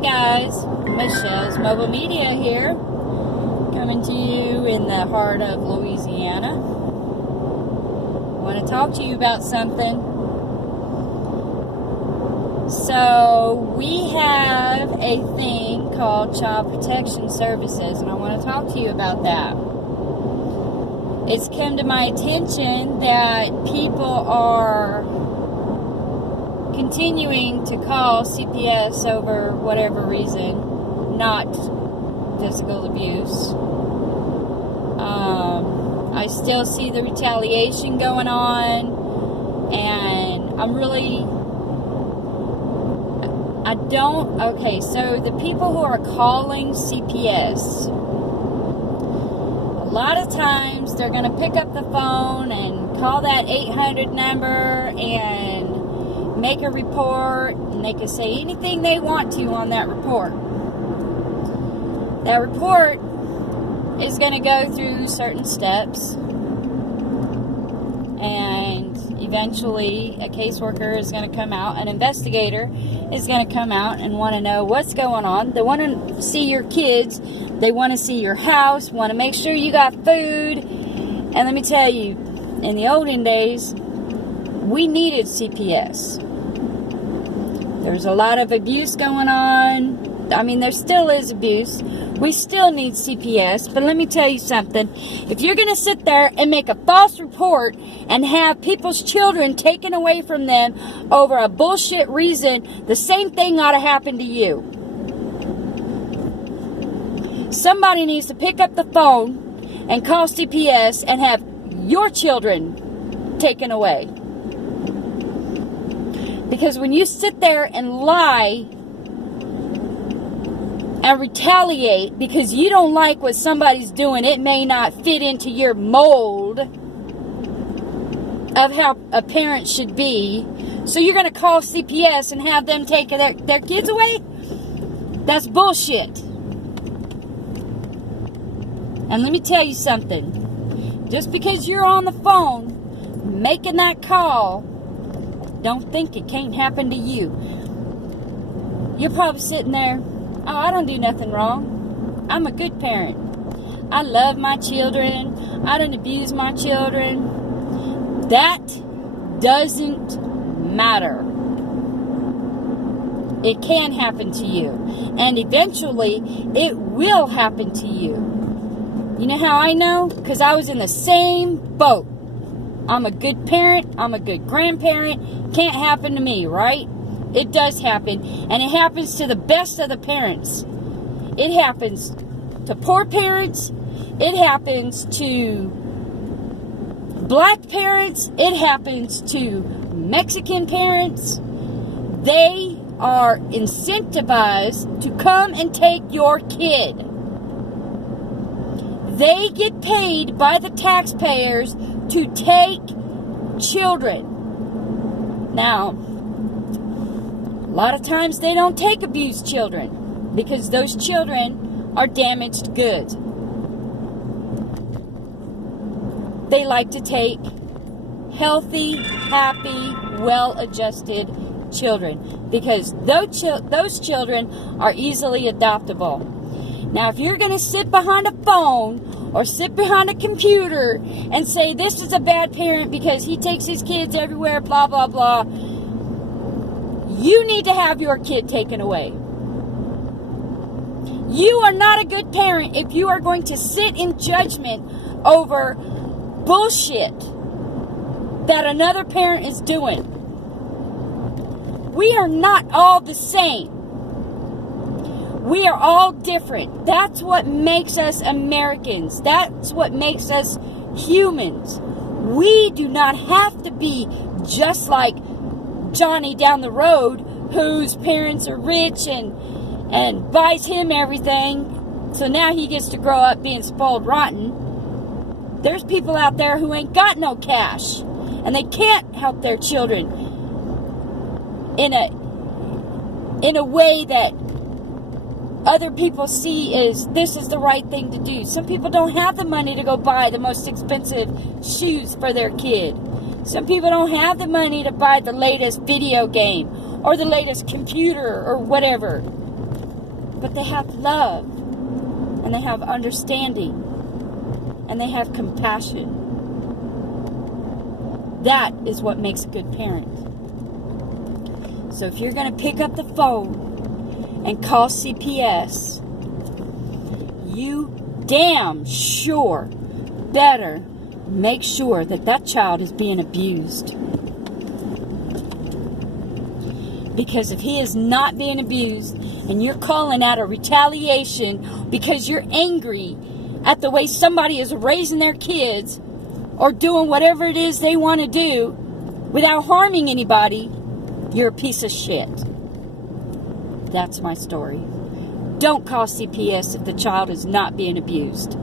Hey guys, Michelle's Mobile Media here, coming to you in the heart of Louisiana. I want to talk to you about something. So, we have a thing called Child Protection Services, and I want to talk to you about that. It's come to my attention that people are continuing to call CPS over whatever reason, not physical abuse. I still see the retaliation going on, and so the people who are calling CPS, a lot of times they're going to pick up the phone and call that 800 number and make a report, and they can say anything they want to on that report. That report is going to go through certain steps, and eventually a caseworker is going to come out, an investigator is going to come out and want to know what's going on. They want to see your kids, they want to see your house, want to make sure you got food. And let me tell you, in the olden days, we needed CPS. There's a lot of abuse going on. I mean, there still is abuse. We still need CPS. But let me tell you something. If you're going to sit there and make a false report and have people's children taken away from them over a bullshit reason, the same thing ought to happen to you. Somebody needs to pick up the phone and call CPS and have your children taken away. Because when you sit there and lie and retaliate because you don't like what somebody's doing, it may not fit into your mold of how a parent should be, so you're going to call CPS and have them take their kids away? That's bullshit. And let me tell you something. Just because you're on the phone making that call, don't think it can't happen to you. You're probably sitting there, oh, I don't do nothing wrong. I'm a good parent. I love my children. I don't abuse my children. That doesn't matter. It can happen to you. And eventually, it will happen to you. You know how I know? Because I was in the same boat. I'm a good parent. I'm a good grandparent. Can't happen to me, right? It does happen. And it happens to the best of the parents. It happens to poor parents. It happens to black parents. It happens to Mexican parents. They are incentivized to come and take your kid. They get paid by the taxpayers to take children. Now, a lot of times they don't take abused children because those children are damaged goods. They like to take healthy, happy, well-adjusted children because those children are easily adoptable. Now, if you're going to sit behind a phone or sit behind a computer and say this is a bad parent because he takes his kids everywhere, blah, blah, blah, you need to have your kid taken away. You are not a good parent if you are going to sit in judgment over bullshit that another parent is doing. We are not all the same. We are all different. That's what makes us Americans. That's what makes us humans. We do not have to be just like Johnny down the road, whose parents are rich and buys him everything, so now he gets to grow up being spoiled rotten. There's people out there who ain't got no cash, and they can't help their children in a way that other people see as this is the right thing to do. Some people don't have the money to go buy the most expensive shoes for their kid. Some people don't have the money to buy the latest video game or the latest computer or whatever. But they have love, and they have understanding, and they have compassion. That is what makes a good parent. So if you're going to pick up the phone and call CPS, you damn sure better make sure that that child is being abused. Because if he is not being abused and you're calling out a retaliation because you're angry at the way somebody is raising their kids or doing whatever it is they want to do without harming anybody, you're a piece of shit. That's my story. Don't call CPS if the child is not being abused.